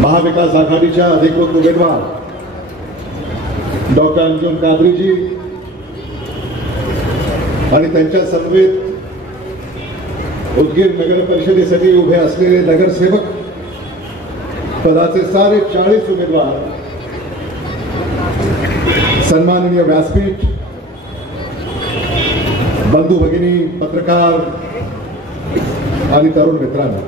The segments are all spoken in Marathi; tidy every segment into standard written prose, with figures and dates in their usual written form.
महाविकास आघाडीच्या अधिकृत उमेदवार डॉक्टर अंजुम कादरीजी आणि त्यांच्या समवेत उदगीर नगर परिषदेसाठी उभे असलेले नगरसेवक पदाचे सारे 40 उमेदवार, सन्माननीय व्यासपीठ, बंधू भगिनी, पत्रकार आणि तरुण मित्रांनो,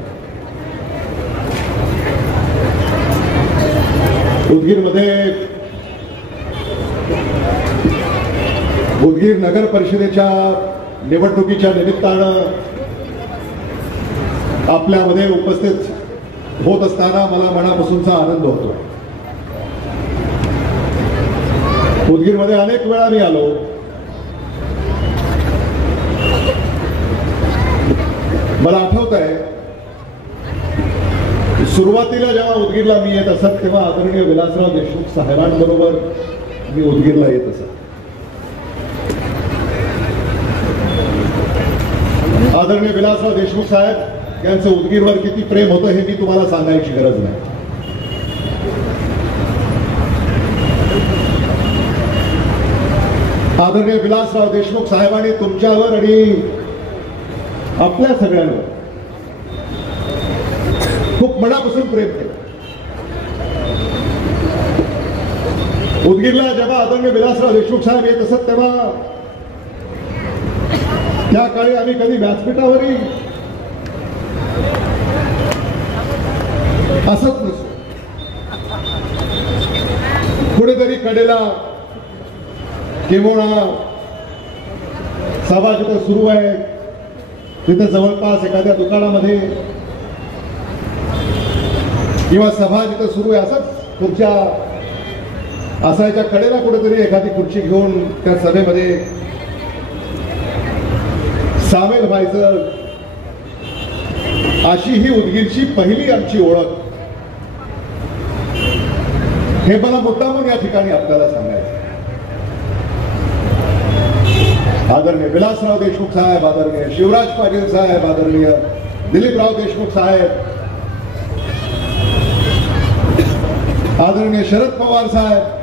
उदगीर नगर परिषदेच्या निवडणुकीच्या निमित्तानं आपल्यामध्ये उपस्थित होत असताना मला मनापासूनचा आनंद होतो. उदगीरमध्ये अनेक वेळा मी आलो. मला आठवत आहे सुरुवातीला जेव्हा उदगीरला मी येत असत तेव्हा आदरणीय विलासराव देशमुख साहेबांबरोबर मी उदगीरला येत असत. आदरणीय विलासराव देशमुख साहेब यांचं उदगीरवर किती प्रेम होतं हे मी तुम्हाला सांगायची गरज नाही. आदरणीय विलासराव देशमुख साहेबांनी तुमच्यावर आणि आपल्या सगळ्यांवर खूप मनापासून प्रेम केलं. उदगीरला जेव्हा आदरणीय विलासराव देशमुख साहेब येत असत तेव्हा त्या काळी आम्ही कधी व्यासपीठावरही असत नसतो. कुठेतरी कडेला किंवा सभा जिथं सुरू आहे तिथे जवळपास एखाद्या दुकानामध्ये किंवा सभा जिथं सुरू आहे असंच खुर्च्या असायच्या कडेला कुठेतरी एखादी खुर्ची घेऊन त्या सभेमध्ये सामील व्हायचं, अशी ही उदगीरची पहिली आमची ओळख. हे मला मुद्दामून या ठिकाणी आपल्याला सांगायचं. आदरणीय विलासराव देशमुख साहेब, आदरणीय शिवराज पाटील साहेब, आदरणीय दिलीपराव देशमुख साहेब, आदरणीय शरद पवार साहेब,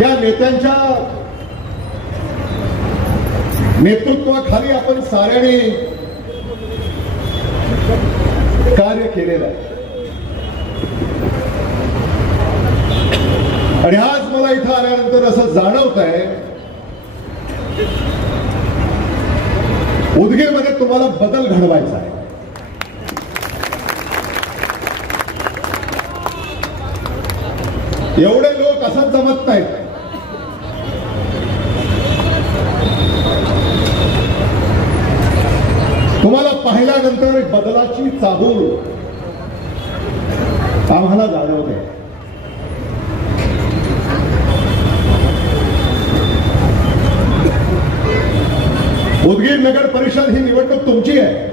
या नेत्यांच्या नेतृत्वाखाली आपण साऱ्यांनी कार्य केलेलं आहे. आणि आज मला इथं आल्यानंतर असं जाणवत आहे उदगीरमध्ये तुम्हाला बदल घडवायचा आहे. एवढे लोक असंच जमत नाहीत. तुम्हाला पाहिल्यानंतर बदलाची चाहूल आम्हाला जाणवते. उदगीर नगर परिषद ही निवडणूक तुमची आहे.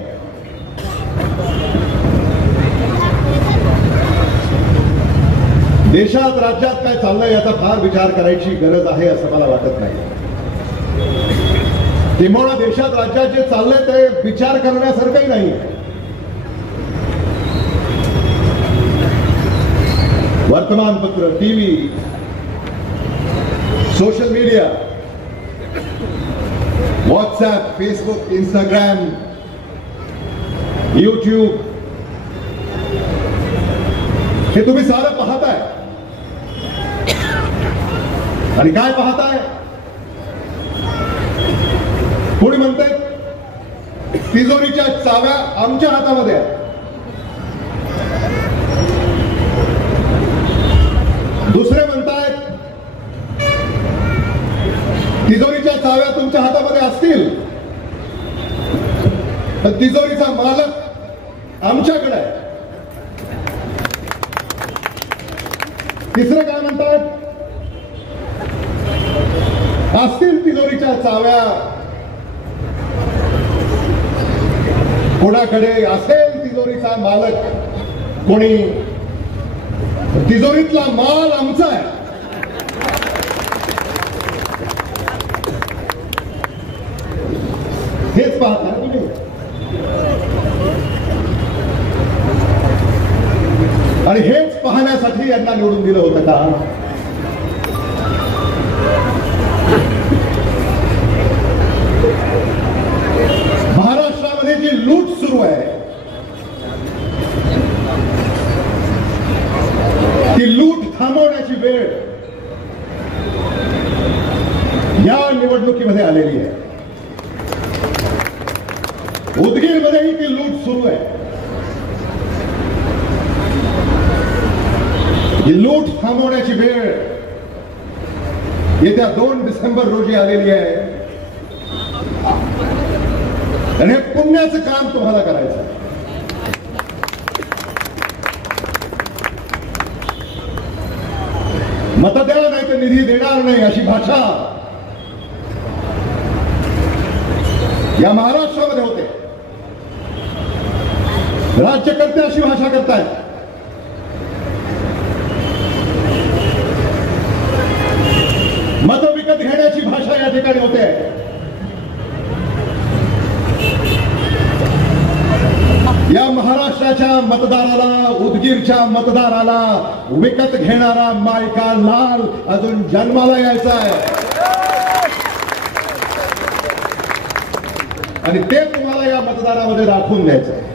देशात राज्यात काय चाललंय याचा फार विचार करायची गरज आहे असं मला वाटत नाही. किंवा देशात राज्यात जे चाललंय ते विचार करण्यासारखंही नाही. वर्तमानपत्र, TV, social media, WhatsApp, Facebook, Instagram, YouTube, हे तुम्ही सारं पाहताय. आणि काय पाहताय? कोणी म्हणते तिजोरीच्या चाव्या आमच्या हातामध्ये आहेत. दुसरे म्हणतायत तिजोरीच्या चाव्या तुमच्या हातामध्ये असतील तर तिजोरीचा मालक आमच्याकडे आहे. तिसरं काय म्हणतायत? असतील तिजोरीच्या चाव्या कोणाकडे, असेल तिजोरीचा मालक कोणी, तिजोरीतला माल आमचा आहे. हेच पाहता तुम्ही. दाखवण्यासाठी यांना निवडून दिलं होतं का? महाराष्ट्रामध्ये जी लूट सुरू आहे ती लूट थांबवण्याची वेळ या निवडणुकीमध्ये आलेली आहे. उदगीरमध्येही ती लूट सुरू आहे. ही लूट थांबवण्याची वेळ येत्या 2 डिसेंबर रोजी आलेली आहे आणि हे पुण्याचं काम तुम्हाला करायचं आहे. मत द्या नाही तर निधी देणार नाही अशी भाषा या महाराष्ट्रामध्ये होते. राज्यकर्ते अशी भाषा करतायत. मत विकत घेण्याची भाषा या ठिकाणी होते. या महाराष्ट्राच्या मतदाराला, उदगीरच्या मतदाराला विकत घेणारा मायका लाल अजून जन्माला यायचा आहे आणि ते तुम्हाला या मतदारामध्ये राखून द्यायचं आहे.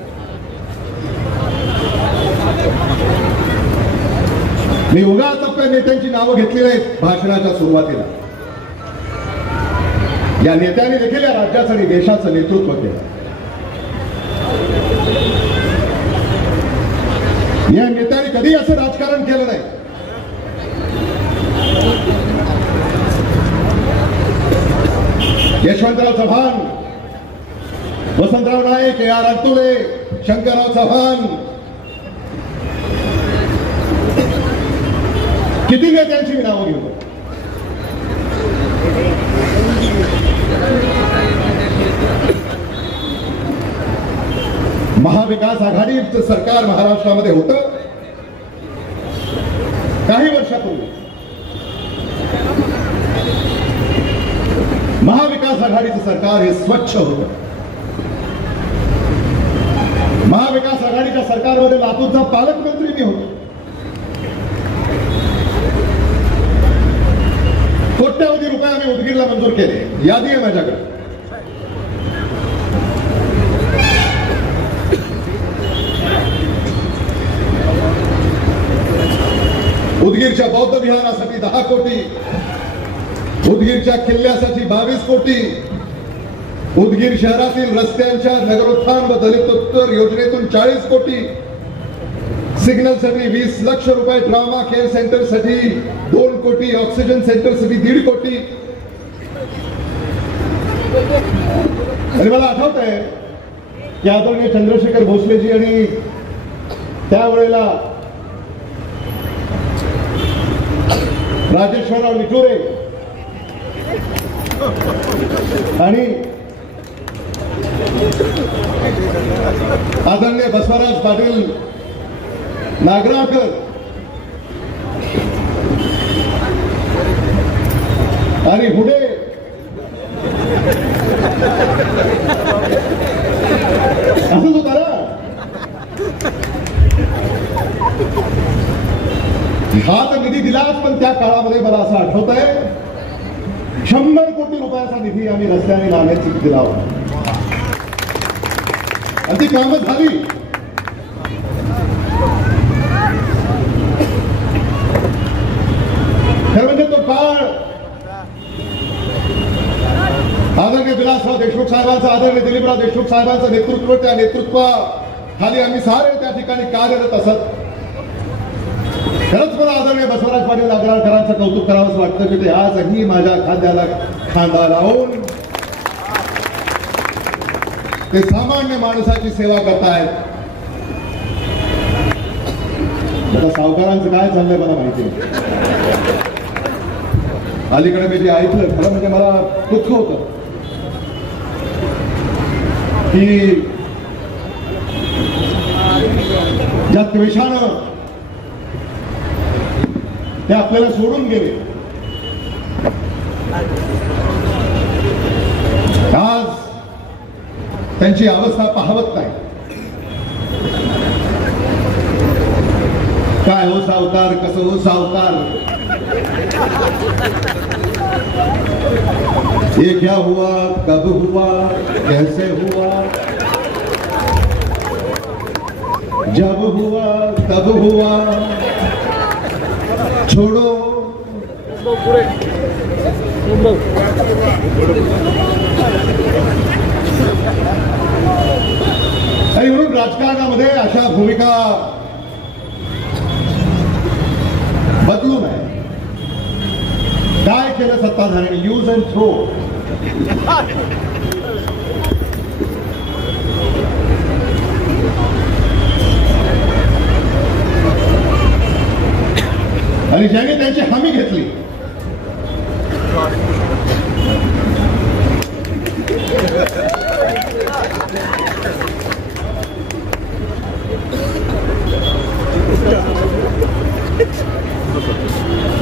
मी उगाच आपल्या नेत्यांची नावं घेतली नाहीत भाषणाच्या सुरुवातीला. या नेत्यांनी देखील या राज्याचं आणि देशाचं नेतृत्व केलं. या नेत्यांनी कधी असं राजकारण केलं नाही. यशवंतराव चव्हाण, वसंतराव नाईक, AR अंतुले, शंकरराव चव्हाण, किती नेत्यांची मी नावं घेऊ. महाविकास आघाडीचं सरकार महाराष्ट्रामध्ये होतं काही वर्षापूर्वी. महाविकास आघाडीचं सरकार हे स्वच्छ होतं. महाविकास आघाडीच्या सरकारमध्ये लातूरचा पालकमंत्री मी होतो. कोट्यावधी रुपये आम्ही उदगीरला मंजूर केले. यादी आहे माझ्याकडे. उदगीरच्या बौद्ध विहारासाठी 10 कोटी, उदगीरच्या किल्ल्यासाठी 22 कोटी, उदगीर शहरातील रस्त्यांच्या नगरोत्थान व दलितोत्तर योजनेतून 40 कोटी, सिग्नलसाठी 20 लाख रुपये, ड्रामा केअर सेंटरसाठी 2 कोटी, ऑक्सिजन सेंटरसाठी 1.5 कोटी. आणि मला आठवत आहे की आदरणीय चंद्रशेखर भोसलेजी आणि त्यावेळेला राजेश्वरराव निटुरे आणि आदरणीय बसवराज पाटील नागराळकर आणि हुडे असंच होतं ना. हा तर निधी दिलाच, पण त्या काळामध्ये मला असं आठवत आहे 100 कोटी रुपयाचा निधी आम्ही रस्त्याने लावण्याची दिला होता आणि ती कामं झाली. खरं म्हणजे तो काळ आदरणीय विलासराव देशमुख साहेबांचं, आदरणीय दिलीपराव देशमुख साहेबांचं नेतृत्व, त्या नेतृत्वाखाली आम्ही सारे त्या ठिकाणी कार्यरत असत. खरंच मला आदरणीय बसवराज पाटील नागराळकरांचं कौतुक करावंच वाटतं की ते आजही माझ्या खांद्याला खांदा लावून ते सामान्य माणसाची सेवा करतायत. आता सावकारांचं काय चाललंय मला माहिती नाही. अलीकडे मी जे ऐकलं खरं म्हणजे मला दुःख होतं की ज्या द्वेषानं ते आपल्याला सोडून गेले, आज त्यांची अवस्था पाहवत नाही. काय हो सावकार, कसं हो सावकार, ये क्या हुआ, कब हुआ, कैसे हुआ, जब हुआ तब हुआ, छोड़ो आणि म्हणून राजकारणामध्ये अशा भूमिका बदलू नये. काय केलं सत्ताधाऱ्यांनी? Use and throw. आणि ज्याने त्यांची हमी घेतली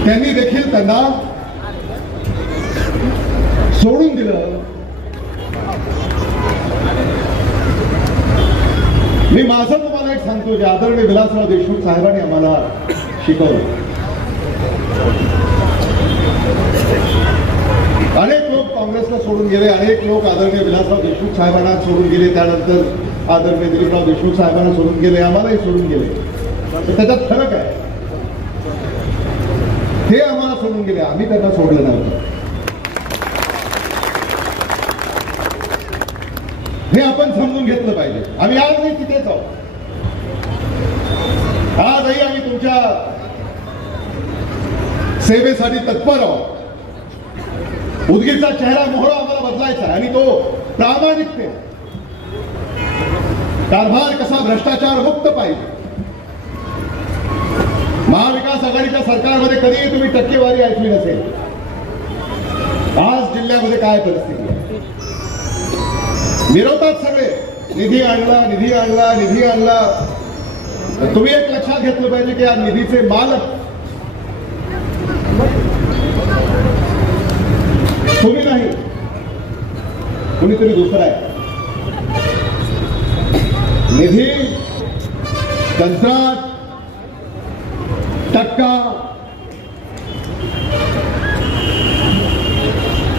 त्यांनी देखील त्यांना सोडून दिलं. मी माझं तुम्हाला एक सांगतो, जे आदरणीय विलासराव देशमुख साहेबांनी आम्हाला शिकवलं. अनेक लोक काँग्रेसला सोडून गेले, अनेक लोक आदरणीय विलासराव देशमुख साहेबांना सोडून गेले, त्यानंतर आदरणीय दिलीपराव देशमुख साहेबांना सोडून गेले, आम्हालाही सोडून गेले. त्याच्यात फरक आहे. ते आम्हाला सोडून गेले, आम्ही त्यांना सोडलं नव्हतं. हे आपण समजून घेतलं पाहिजे. आम्ही आजही तिथेच आहोत. आजही आम्ही तुमच्या सेवेसाठी तत्पर आहोत. उदगीरचा चेहरा मोहरा आम्हाला बदलायचा आहे आणि तो प्रामाणिकते, कारभार कसा भ्रष्टाचार मुक्त पाहिजे. महाविकास आघाडीच्या सरकारमध्ये कधीही तुम्ही टक्केवारी ऐकली नसेल. आज जिल्ह्यामध्ये काय परिस्थिती आहे? मिरवतात सगळे, निधी आणला, निधी आणला, निधी आणला. तुम्ही एक लक्षात घेतलं पाहिजे की या निधीचे मालक तुम्ही नाही, कुणीतरी दुसरा आहे. निधी, कंत्राट, टक्का.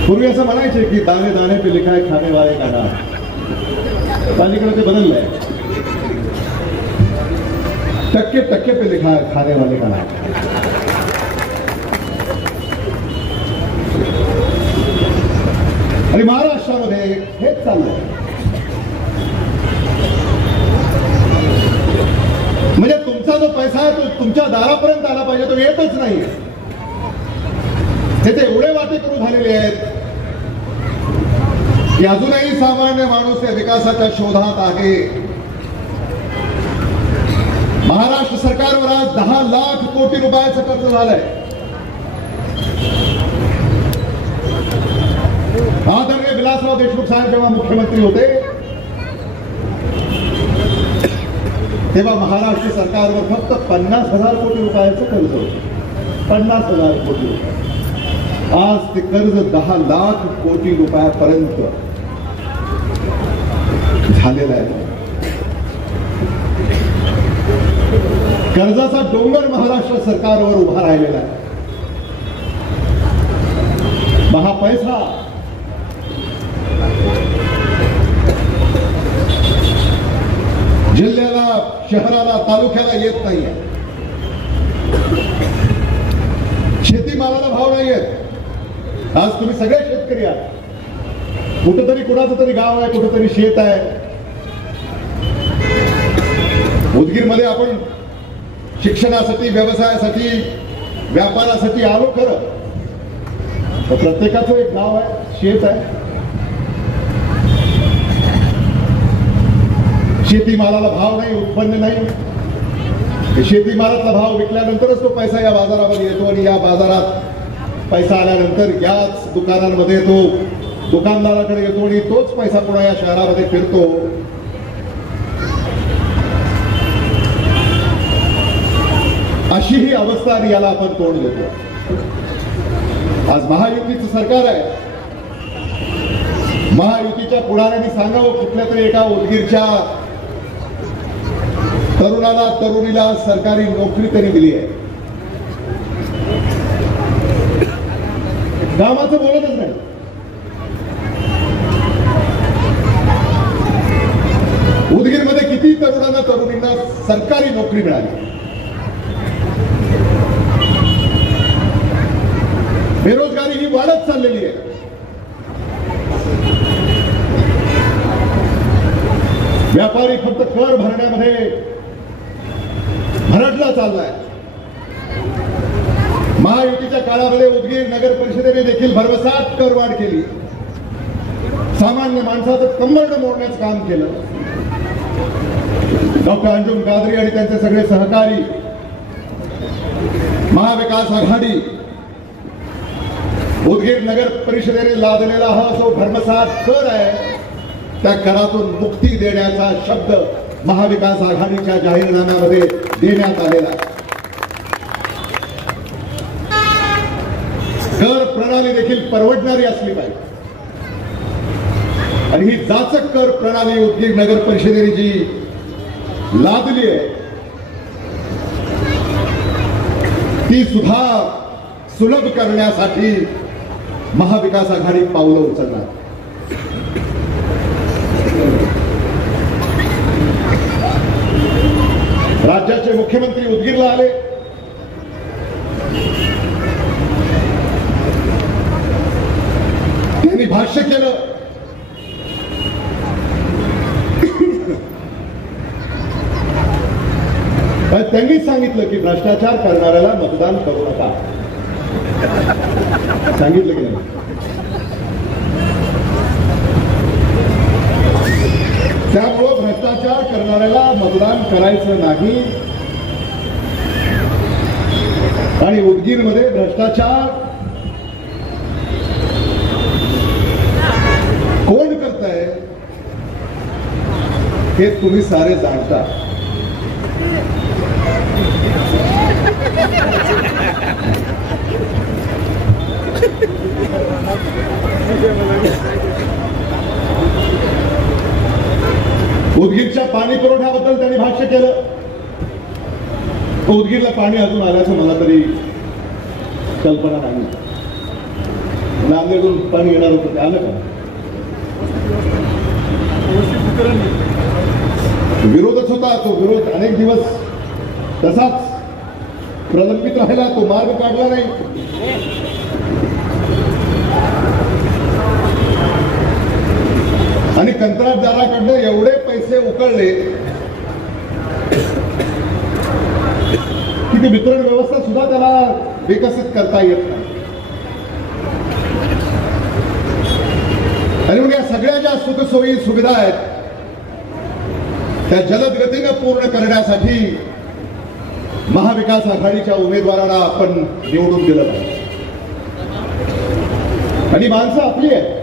पूर्वी असं म्हणायचे की दाणे दाणे पे लिखा है खाने वाले का नाम. पालिकडे ते बदललंय. टक्के टक्के पे लिखा है खाने वाले का नाम. आणि महाराष्ट्रामध्ये हेच चाललंय. म्हणजे तुमचा जो पैसा आहे तो तुमच्या दारापर्यंत आला पाहिजे, तो येतच नाही. त्याचे एवढे वाटेकरू झालेले आहेत की अजूनही सामान्य माणूस या विकासाच्या शोधात आहे. महाराष्ट्र सरकारवर आज 10 लाख कोटी रुपयाचं कर्ज झालंय. आदरणीय विलासराव देशमुख साहेब जेव्हा मुख्यमंत्री होते तेव्हा महाराष्ट्र सरकारवर फक्त 50,000 कोटी रुपयाचं कर्ज होतं. 50,000 कोटी रुपये. आज ते कर्ज 10 लाख कोटी रुपयापर्यंत झालेलं आहे. कर्जाचा डोंगर महाराष्ट्र सरकारवर उभा राहिलेला आहे. महापैसा जिल्ह्याला, शहराला, तालुक्याला येत नाहीये. शेतीमालाला भाव नाहीयेत. आज तुम्ही सगळे शेतकरी आहात. कुठेतरी कुणाचं तरी गाव आहे, कुठेतरी शेत आहे. उदगीरमध्ये आपण शिक्षणासाठी, व्यवसायासाठी, व्यापारासाठी आलो खरं, तर प्रत्येकाचं एक गाव आहे, शेत आहे. शेतीमालाला भाव नाही, उत्पन्न नाही. शेतीमालातला भाव विकल्यानंतरच तो पैसा या बाजारामध्ये येतो आणि या बाजारात पैसा आल्यानंतर याच दुकानांमध्ये तो दुकानदाराकडे येतो आणि तोच पैसा पुन्हा या शहरामध्ये फिरतो. अशी ही अवस्था आणि याला आपण तोंड देतो. आज महायुतीचं सरकार आहे. महायुतीच्या पुढाऱ्यांनी सांगावं कुठल्या तरी एका उदगीरच्या तरुणाला तरुणीला सरकारी नोकरी त्यांनी दिली आहे. कामाचं बोलतच नाही. उदगीरमध्ये किती तरुणांना तरुणींना सरकारी नोकरी मिळाली. बेरोजगारी ही वाढत चाललेली आहे. व्यापारी फक्त कर भरण्यामध्ये भरडला चाललाय. महायुतीच्या काळामध्ये उदगीर नगर परिषदेने देखील भरमसाठ करवाढ केली. सामान्य माणसाचं कंबरड मोडण्याचं काम केलं. डॉक्टर अंजुम कादरी आणि त्यांचे सगळे सहकारी महाविकास आघाडी उदगीर नगर परिषदेने लादलेला हा जो भरमसाठ कर आहे त्या करातून मुक्ती देण्याचा शब्द महाविकास आघाडीच्या जाहीरनाम्यामध्ये देण्यात आलेला आहे. कर प्रणाली देखील परवडणारी असली पाहिजे आणि ही जाचक कर प्रणाली उदगीर नगर परिषदेने जी लादली आहे ती सुद्धा सुलभ करण्यासाठी महाविकास आघाडी पावलं उचलणार. राज्याचे मुख्यमंत्री उदगीरला आले. त्यांनी भाष्य केलं. त्यांनीच सांगितलं की भ्रष्टाचार करणाऱ्याला मतदान करू नका. सांगितलं की नाही? त्यामुळं भ्रष्टाचार करणाऱ्याला मतदान करायचं नाही. आणि उदगीरमध्ये भ्रष्टाचार कोण करताय हे तुम्ही सारे जाणता. उदगीरच्या पाणी पुरवठ्याबद्दल त्यांनी भाष्य केलं. उदगीरला पाणी अजून आल्याचं मला तरी कल्पना नाही. नांदेडून पाणी येणार होतं ते आलं का? विरोधच होता. तो विरोध अनेक दिवस तसाच प्रलंबित राहिला. तो मार्ग काढला नाही. आणि कंत्राटदाराकडनं एवढे पैसे उकळले की ती वितरण व्यवस्था सुद्धा त्याला विकसित करता येत नाही. आणि मग या सगळ्या ज्या सुखसोयी सुविधा आहेत त्या जलद गतीनं पूर्ण करण्यासाठी महाविकास आघाडीच्या उमेदवारांना आपण निवडून दिलं पाहिजे. आणि माणसं आपली आहेत.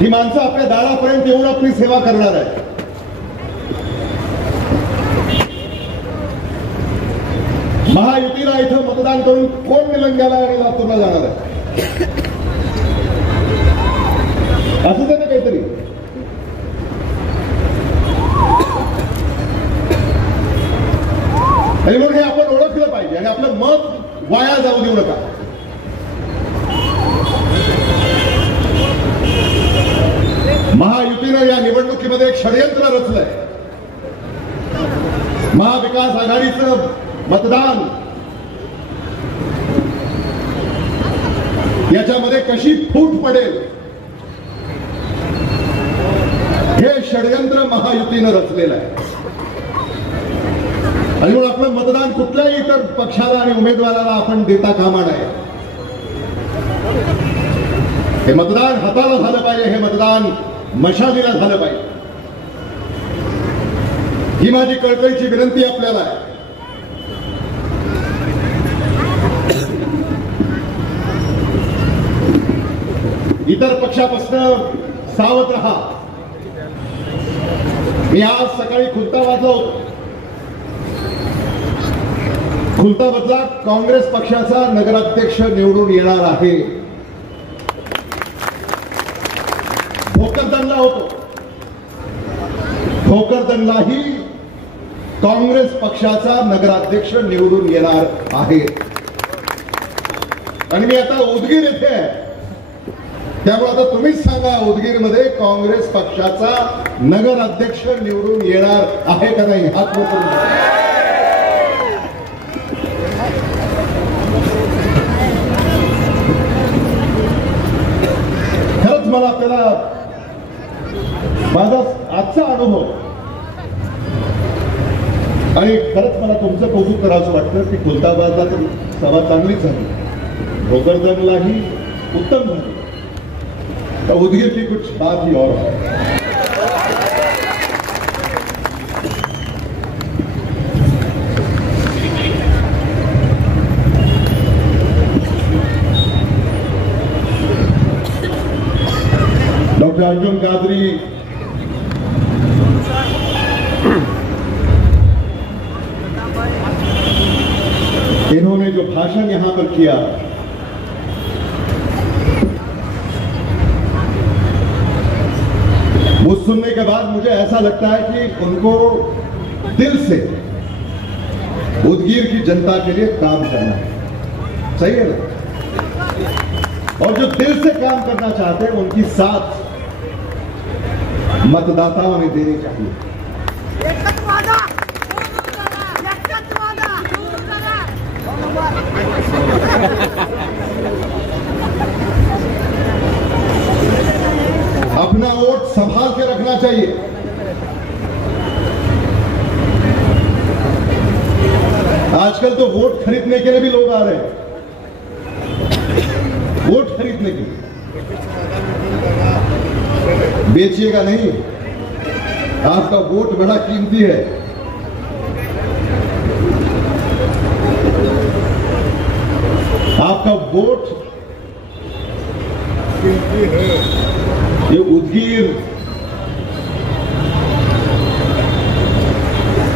ही माणसं आपल्या दारापर्यंत येऊन आपली सेवा करणार आहे. महायुतीला इथं मतदान करून कोण निलंग्याला आणि लातूरला जाणार आहे? असं त्यानं काहीतरी. आणि म्हणून हे आपण ओळखलं पाहिजे आणि आपलं मत वाया जाऊ देऊ नका. महायुतीनं या निवडणुकीमध्ये एक षडयंत्र रचलंय. महाविकास आघाडीचं मतदान याच्यामध्ये कशी फूट पडेल हे षडयंत्र महायुतीनं रचलेलं आहे. आणि म्हणून आपलं मतदान कुठल्याही इतर पक्षाला आणि उमेदवाराला आपण देता कामा नये. हे मतदान हाताला झालं पाहिजे. हे मतदान मशालीला झालं पाहिजे. ही माझी कळकळीची विनंती आपल्याला आहे. इतर पक्षापासून सावध रहा. मी आज सकाळी खुलताबादला होतो. खुलताबादला काँग्रेस पक्षाचा नगराध्यक्ष निवडून येणार आहे. भोकरदनला होतो. भोकरदनलाही काँग्रेस पक्षाचा नगराध्यक्ष निवडून येणार आहे. आणि मी आता उदगीर येथे आहे, त्यामुळे आता तुम्हीच सांगा, उदगीरमध्ये काँग्रेस पक्षाचा नगराध्यक्ष निवडून येणार आहे का नाही? हात वर करून बघा. खरंच मला आपल्याला माझा आजचा अनुभव आणि खरंच मला तुमचं कौतुक करावं वाटतं की खुलताबादला तर सभा चांगलीच झाली, भोकरदनलाही उत्तम झाली, तो उदगीर की कुछ बात ही और है. डॉक्टर अर्जुन कादरी इन्होंने जो भाषण यहां पर किया, वो सुनने के बाद मुझे ऐसा लगता है कि उनको दिल से उदगीर की जनता के लिए काम करना है. सही है ना? और जो दिल से काम करना चाहते हैं उनकी साथ मतदाताओं ने देनी चाहिए. अपना वोट संभाल के रखना चाहिए. आजकल तो वोट खरीदने के लिए भी लोग आ रहे हैं, वोट खरीदने के लिए. बेचिएगा नहीं, आपका वोट बड़ा कीमती है. आपका वोट कीमती है. ये उदगीर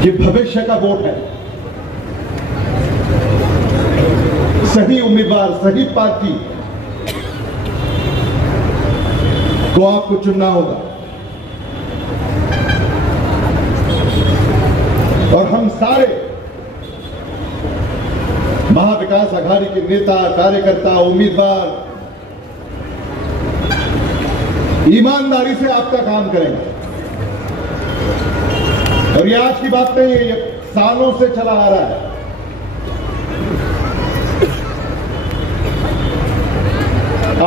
के भविष्य का वोट है. सही उम्मीदवार, सही पार्टी को आपको चुनना होगा. और हम सारे महाविकास आघाड़ी के नेता, कार्यकर्ता, उम्मीदवार ईमानदारी से आपका काम करेंगे. और ये आज की बात नहीं है, ये सालों से चला आ रहा है.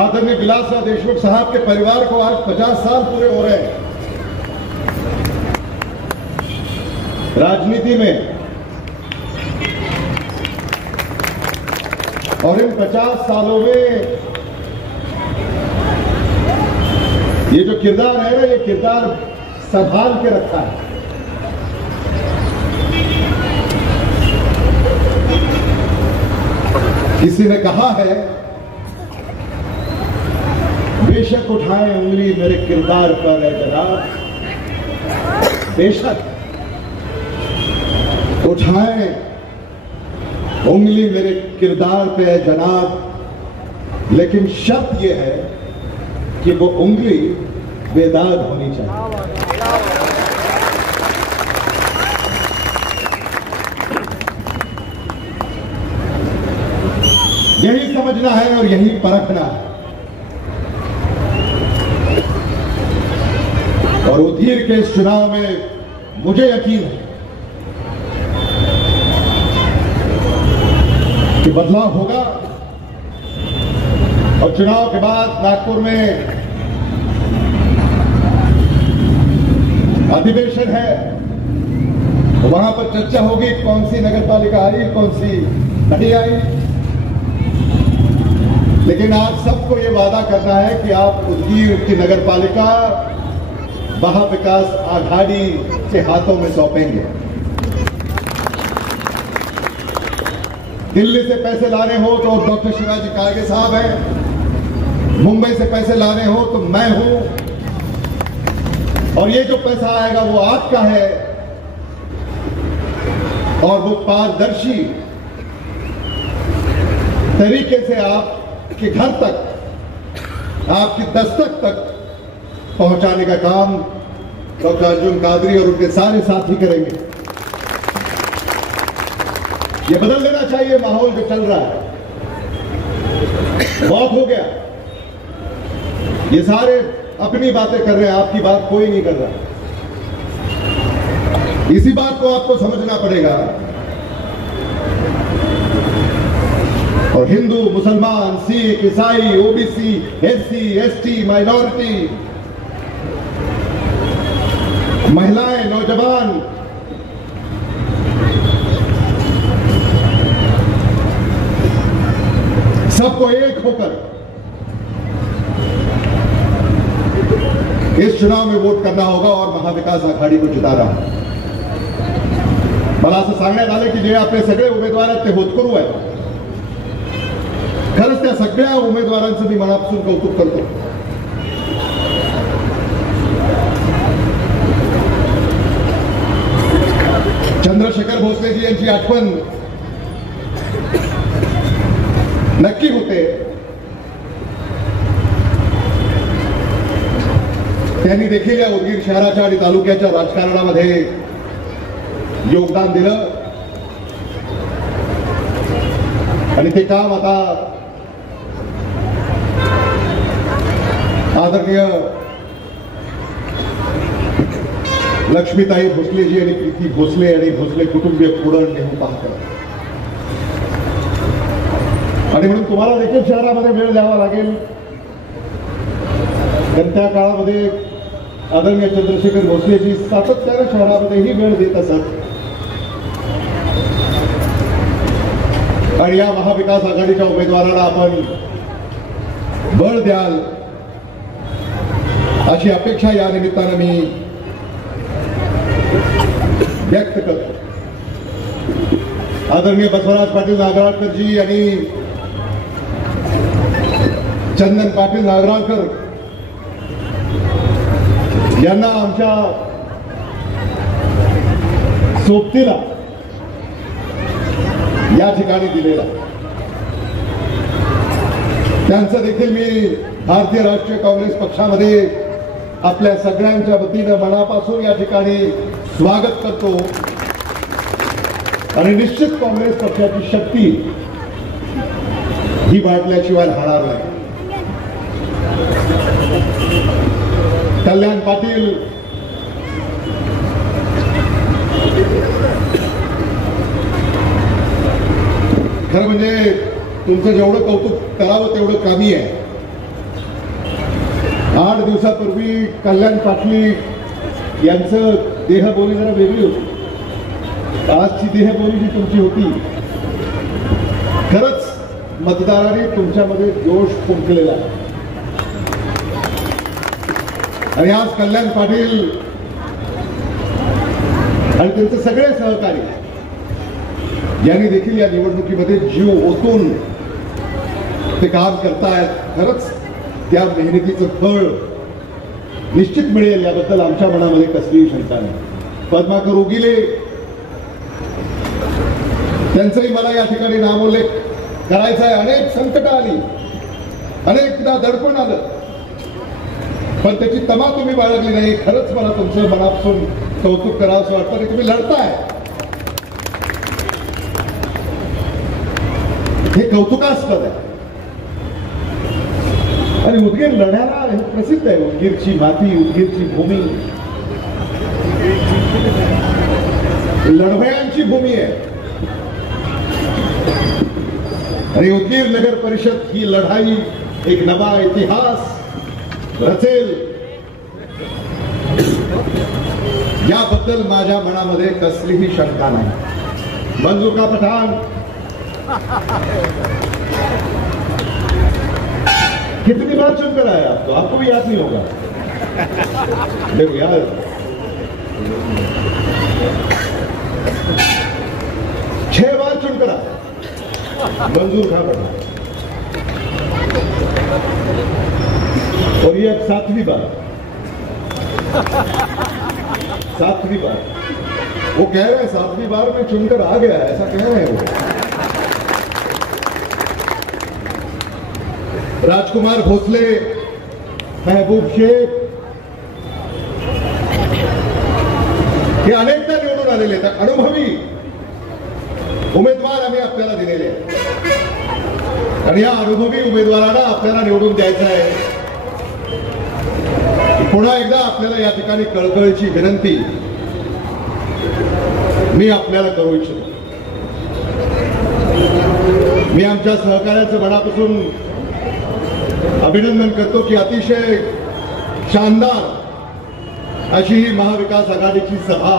आदरणीय विलासराव देशमुख साहब के परिवार को आज 50 साल पूरे हो रहे हैं राजनीति में. और इन 50 सालों में ये जो किरदार है ना, ये किरदार संभाल के रखा है. किसी ने कहा है, बेशक उठाएं उंगली मेरे किरदार पर है जनाब, बेशक उठाएं उंगली मेरे किरदार पे है जनाब, लेकिन शर्त यह है कि वो उंगली बेदाग होनी चाहिए. यही समझना है और यही परखना है. और उदगीर के इस चुनाव में मुझे यकीन है कि बदलाव होगा. और चुनाव के बाद नागपुर में अधिवेशन है, तो वहां पर चर्चा होगी कौन सी नगर पालिका आई, कौन सी नहीं आई. लेकिन आप सबको ये वादा करना है कि आप उदगीर की नगर पालिका महाविकास आघाड़ी के हाथों में सौंपेंगे. दिल्ली से पैसे लाने हो तो डॉक्टर शिवाजी कारगे साहब हैं, मुंबई से पैसे लाने हो तो मैं हूं. और ये जो पैसा आएगा वो आपका है, और वो पारदर्शी तरीके से आपके घर तक, आपकी दस्तक तक पहुंचाने का काम डॉक्टर अर्जुन कादरी और उनके सारे साथी करेंगे. ये बदल देना चाहिए माहौल जो चल रहा है। बहुत हो गया, ये सारे अपनी बातें कर रहे हैं, आपकी बात कोई नहीं कर रहा। इसी बात को आपको समझना पड़ेगा। और हिंदू, मुसलमान, सिख, ईसाई, ओबीसी, एससी, एसटी, माइनॉरिटी, महिलाएं, नौजवान, सबको एक होकर इस चुनाव में वोट करना होगा और महाविकास आघाडी को जिताना। मला असं सांगण्यात आलं की जे आपले सगळे उमेदवार आहेत ते होतकरू आहेत. खरंच त्या सगळ्या उमेदवारांचं मी मनापासून कौतुक करतो. चंद्रशेखर भोसलेजी यांची आठवण नक्की होते. त्यांनी देखील या उदगीर शहराच्या आणि तालुक्याच्या राजकारणामध्ये योगदान दिलं आणि ते काम आता आदरणीय लक्ष्मीताई भोसलेजी आणि प्रीती भोसले आणि भोसले कुटुंबीय पुढे नेऊन पाहतात. आणि म्हणून तुम्हाला देखील शहरामध्ये वेळ द्यावा लागेल. कारण त्या काळामध्ये आदरणीय चंद्रशेखर भोसलेजी सातत्याने शहरामध्येही वेळ देत असत आणि या महाविकास आघाडीच्या उमेदवाराला आपण बळ द्याल अशी अपेक्षा या निमित्तानं मी व्यक्त करतो. आदरणीय बसवराज पाटील नागराळकरजी आणि चंदन पाटील नागराळकर यांना आमच्या सोबतीला या ठिकाणी दिलेला, त्यांचं देखील मी भारतीय राष्ट्रीय काँग्रेस पक्षामध्ये आपल्या सगळ्यांच्या वतीनं मनापासून या ठिकाणी स्वागत करतो. आणि निश्चित काँग्रेस पक्षाची शक्ती ही वाढल्याशिवाय राहणार नाही. कल्याण पाटील खरं म्हणजे तुमचं जेवढं कौतुक करावं तेवढं कमी आहे. 8 दिवसापूर्वी कल्याण पाटील यांचं देहबोली जरा वेगळी होती. आजची देहबोली जी तुमची होती, खरंच मतदारांनी तुमच्यामध्ये जोश फुंकलेला आहे. आणि आज कल्याण पाटील आणि त्यांचे सगळे सहकारी यांनी देखील या निवडणुकीमध्ये जीव ओतून ते काम करतायत. खरंच त्या मेहनतीचं फळ निश्चित मिळेल याबद्दल आमच्या मनामध्ये कसलीही शंका नाही. पद्माकर उगिले त्यांचंही मला या ठिकाणी नामोल्लेख करायचा आहे. अनेक संकट आली, अनेकदा दडपण आलं, पण त्याची तमा तुम्ही बाळगली नाही. खरंच मला तुमचं मनापासून कौतुक करावं असं वाटतं. तुम्ही लढताय, हे कौतुकास्पद आहे. आणि उदगीर लढ्याला हे प्रसिद्ध आहे. उदगीरची माती, उदगीरची भूमी लढवयांची भूमी आहे. आणि उदगीर नगर परिषद ही लढाई एक नवा इतिहास रचेल याबद्दल माझ्या मनामध्ये कसलीही शंका नाही. मंजूर का पठाण, कितनी बार चुनकर आया आपको? आपको भी याद नहीं होगा. देखो यार, छह बार चुनकर आया मंजूर खां पठान, और ये अब 7वीं बार. 7वीं बार वो कह रहे हैं 7वीं बार में चुनकर आ गया, ऐसा कह रहे हैं वो. राजकुमार भोसले, महबूब शेख हे अनेकदा निवडून आलेले आहेत. अनुभवी उमेदवार आम्ही आपल्याला दिलेले आहेत आणि या अनुभवी उमेदवारांना आपल्याला निवडून द्यायचं आहे. पुन्हा एकदा आपल्याला या ठिकाणी कळकळीची विनंती मी आपल्याला करू इच्छितो. मी आमच्या सहकार्याचं मनापासून अभिनंदन करतो की अतिशय शानदार अशी ही महाविकास आघाडीची सभा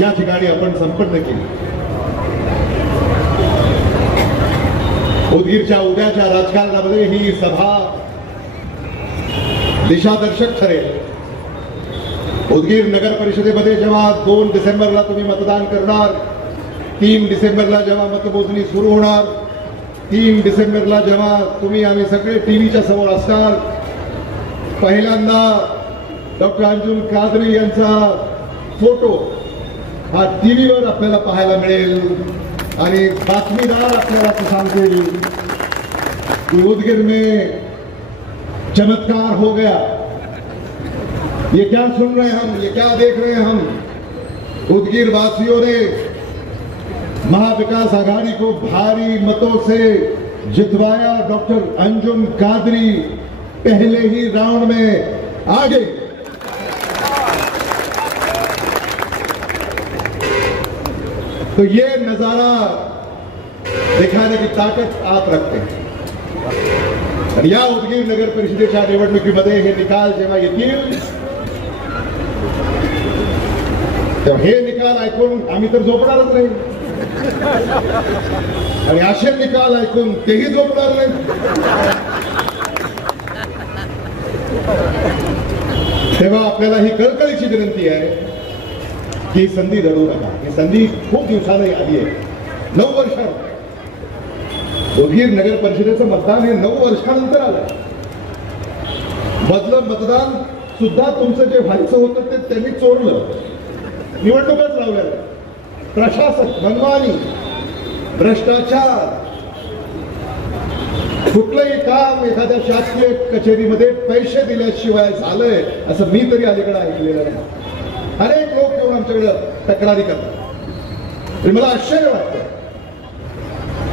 या ठिकाणी आपण संपन्न केली. उदगीरच्या उद्याच्या राजकारणामध्ये ही सभा दिशादर्शक ठरेल. उदगीर नगर परिषदेमध्ये जेव्हा 2 डिसेंबरला तुम्ही मतदान करणार, 3 डिसेंबरला जेव्हा मतमोजणी सुरू होणार, 3 डिसेंबरला जेव्हा तुम्ही आम्ही सगळे टीव्हीच्या समोर असणार, पहिल्यांदा डॉक्टर अंजुम कादरी यांचा फोटो हा टीव्हीवर आपल्याला पाहायला मिळेल आणि बातमीदार आपल्याला असं सांगतील की उदगीर में चमत्कार हो गया. ये क्या सुन रहे हैं हम, ये क्या देख रहे हैं हम. उदगीर वासियों ने महाविकास आघाड़ी को भारी मतों से जितवाया. डॉक्टर अंजुम कादरी पहले ही राउंड में आगे. तो ये नजारा दिखाने की ताकद आप रखते हैं. आणि या उदगीर नगर परिषदेच्या निवडणुकीमध्ये हे निकाल जेव्हा येतील तेव्हा हे निकाल ऐकून आम्ही तर झोपणारच नाही आणि असे निकाल ऐकून तेही झोपणार नाही. तेव्हा आपल्याला ही कळकळीची विनंती आहे की संधी दडू नका. ही संधी खूप दिवसांनी आली आहे. 9 वर्षात उदगीर नगर परिषदेचं मतदान हे 9 वर्षानंतर आलं. मधलं मतदान सुद्धा तुमचं जे व्हायचं होतं ते त्यांनी चोरलं, निवडणुकाच लावल्या. प्रशासक मनमानी, भ्रष्टाचार, कुठलंही काम एखाद्या शासकीय कचेरीमध्ये पैसे दिल्याशिवाय झालंय असं मी तरी अलीकडे ऐकलेलं नाही. अनेक लोक येऊन आमच्याकडे तक्रारी करतात. मला आश्चर्य वाटतं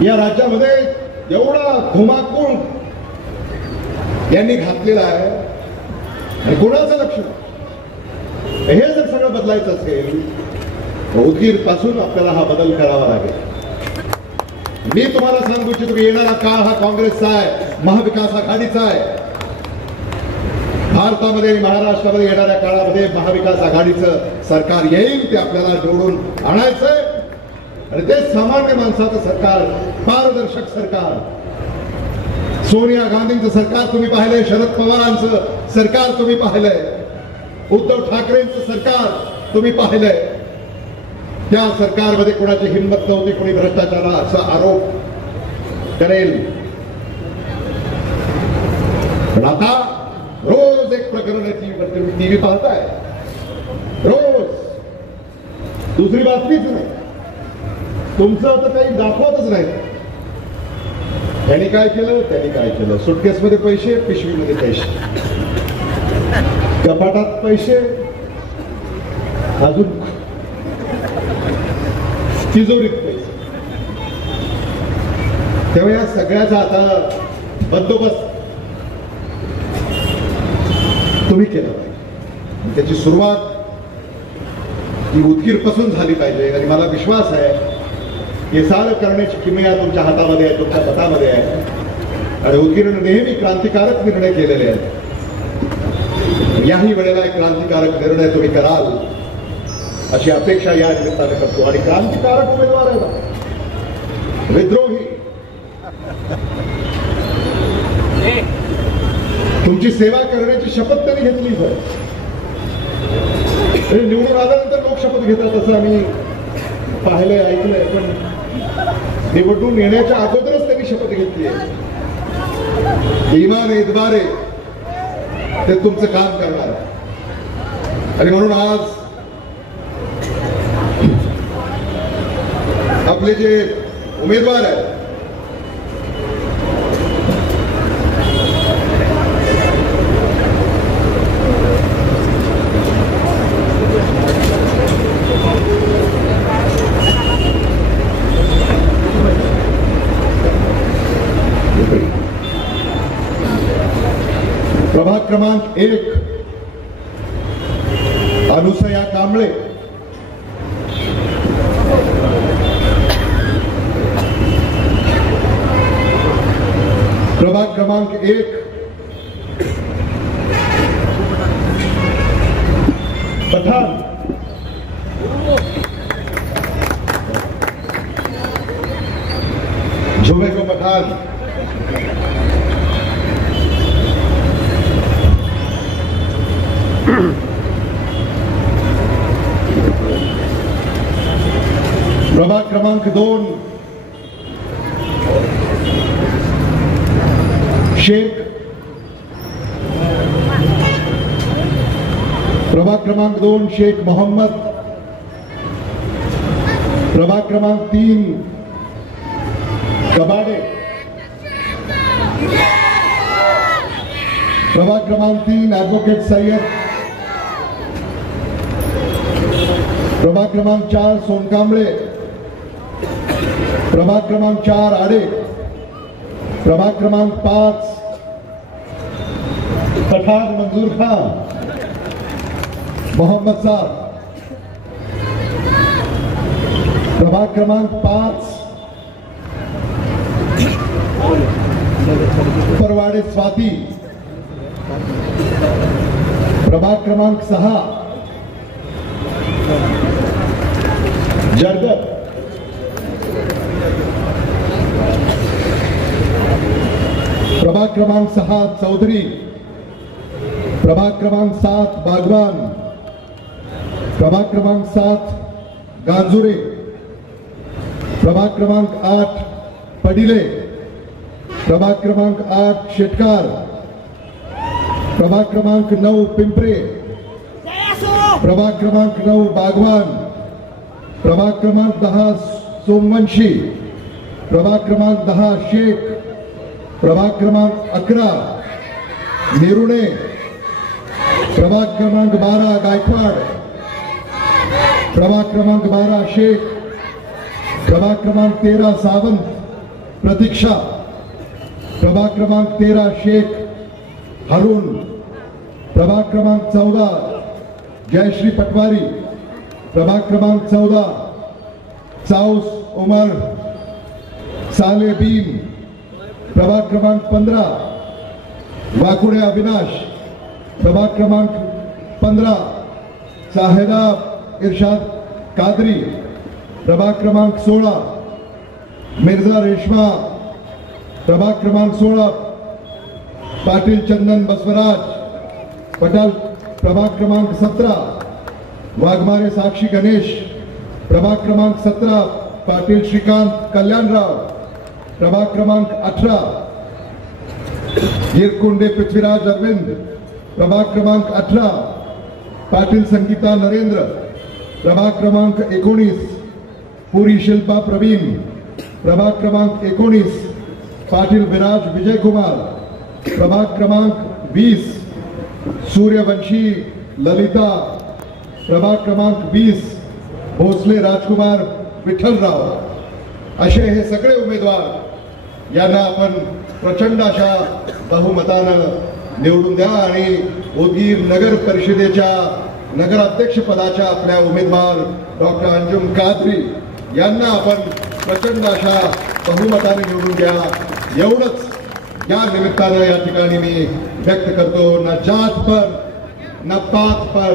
या राज्यामध्ये एवढा धुमाकूळ यांनी घातलेला आहे आणि कोणाचं लक्ष नाही. हे जर सगळं बदलायचं असेल उदगीर पासून आपल्याला हा बदल करावा लागेल. मी तुम्हाला सांगू इच्छितो की येणारा काळ हा काँग्रेसचा आहे, महाविकास आघाडीचा आहे. भारतामध्ये आणि महाराष्ट्रामध्ये येणाऱ्या काळामध्ये महाविकास आघाडीचं सरकार येईल. ते आपल्याला निवडून आणायचंय आणि ते सामान्य माणसाचं सरकार, पारदर्शक सरकार. सोनिया गांधींचं सरकार तुम्ही पाहिलंय, शरद पवारांचं सरकार तुम्ही पाहिलंय, उद्धव ठाकरेंचं सरकार तुम्ही पाहिलंय. त्या सरकारमध्ये कोणाची हिंमत नव्हती कोणी भ्रष्टाचाराला असा आरोप करेल. पण आता रोज एक प्रकरण आहे टीव्ही पाहताय, रोज दुसरी बातमीच नाही. तुमचं तर काही दाखवतच नाही. त्यांनी काय केलं, त्यांनी काय केलं. सुटकेसमध्ये पैसे, पिशवीमध्ये पैसे, कपाटात पैसे, अजून तिजोरीत पैसे. तेव्हा या सगळ्याचा आता बंदोबस्त तुम्ही केलं पाहिजे. त्याची सुरुवात ही उदगीर पासून झाली पाहिजे आणि मला विश्वास आहे हे सारं करण्याची किमया तुमच्या हातामध्ये आहे, तुमच्या मतामध्ये आहे. आणि उदगीरने नेहमी क्रांतिकारक निर्णय केलेले आहेत. याही वेळेला एक क्रांतिकारक निर्णय तुम्ही कराल अशी अपेक्षा या निमित्ताने करतो. आणि क्रांतिकारक उमेदवार आहे ना, विद्रोही, तुमची सेवा करण्याची शपथ त्यांनी घेतली. निवडून आल्यानंतर लोक शपथ घेतात असं आम्ही पाहिलंय, ऐकलंय. पण निवडून येण्याच्या अगोदरच त्यांनी शपथ घेतली आहे. इमान इतबारे ते तुमचं काम करणार. आणि म्हणून आज आपले जे उमेदवार आहेत अनुसया कांबळे, प्रभाग क्रमांक 1 पठाण, झुमेको पठाण, प्रभाग क्रमांक 2 शेख, प्रभाग क्रमांक 2 शेख मोहम्मद, प्रभाग क्रमांक 3 कबाडे, प्रभाग क्रमांक 3 एडवोकेट सैयद, प्रभाग क्रमांक 4 सोनकांबळे, प्रभाग क्रमांक 4 आडे, प्रभाग क्रमांक 5 पठान मंजूर खान, मोहम्मद साहब, प्रभाग क्रमांक 5 परवाडे स्वाती, प्रभाग क्रमांक 6 जरगत, प्रभाग क्रमांक 6 चौधरी, प्रभाग क्रमांक 7 बागवान, प्रभाग क्रमांक 7 गांजुरे, प्रभाग क्रमांक 8 पडिले, प्रभाग क्रमांक 8 शेटकार, प्रभाग क्रमांक 9 पिंपरे, प्रभाग क्रमांक 9 बागवान, प्रभाग क्रमांक 10 सोमवंशी, प्रभाग क्रमांक 10 शेख, प्रभाग क्रमांक 11 नेरुणे, प्रभाग क्रमांक 12 गायकवाड, प्रभाग क्रमांक 12 शेख, प्रभाग क्रमांक 13 सावंत प्रतीक्षा, प्रभाग क्रमांक 13 शेख हरून, प्रभाग क्रमांक 14 जयश्री पटवारी, प्रभाग क्रमांक 14 चाउस उमर साले बीन, प्रभाग क्रमांक 15 वाकुड़े अविनाश, प्रभाग क्रमांक 15 साहेदा इरशाद कादरी, प्रभाग क्रमांक 16 मिर्जा रेशमा, प्रभाग क्रमांक 16 पाटिल चंदन बसवराज पटाल, प्रभाग क्रमांक 17 वाघमारे साक्षी गणेश, प्रभाग क्रमांक 17 पाटिल श्रीकांत कल्याणराव, प्रभाग क्रमांक 18 गिरकुंडे पृथ्वीराज अरविंद, प्रभाग क्रमांक 18 पाटिल संगीता नरेंद्र, प्रभाग क्रमांक 19 पुरी शिल्पा प्रवीण, प्रभाग क्रमांक 19 पाटिल विराज विजय कुमार, प्रभाग क्रमांक 20 सूर्यवंशी ललिता, प्रभाग क्रमांक 20 भोसले राजकुमार विठ्ठलराव, असे हे सगळे उमेदवार यांना आपण प्रचंड अशा बहुमतानं निवडून द्या आणि उदगीर नगर परिषदेच्या नगराध्यक्ष पदाच्या आपल्या उमेदवार डॉक्टर अंजुम कादरी यांना आपण प्रचंड अशा बहुमताने निवडून द्या, एवढंच या निमित्तानं या ठिकाणी मी व्यक्त करतो। न जात पर न पात पर,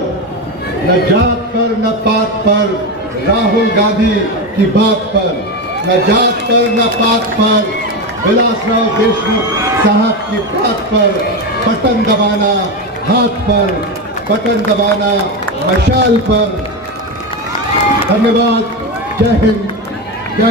न जात पर न पात पर, राहुल गांधी की बात पर, न जात पर न पात पर, विलासराव देशमुख साहब की बात पर, बटन दबाना हाथ पर, बटन दबाना मशाल पर। धन्यवाद। जय हिंद, जय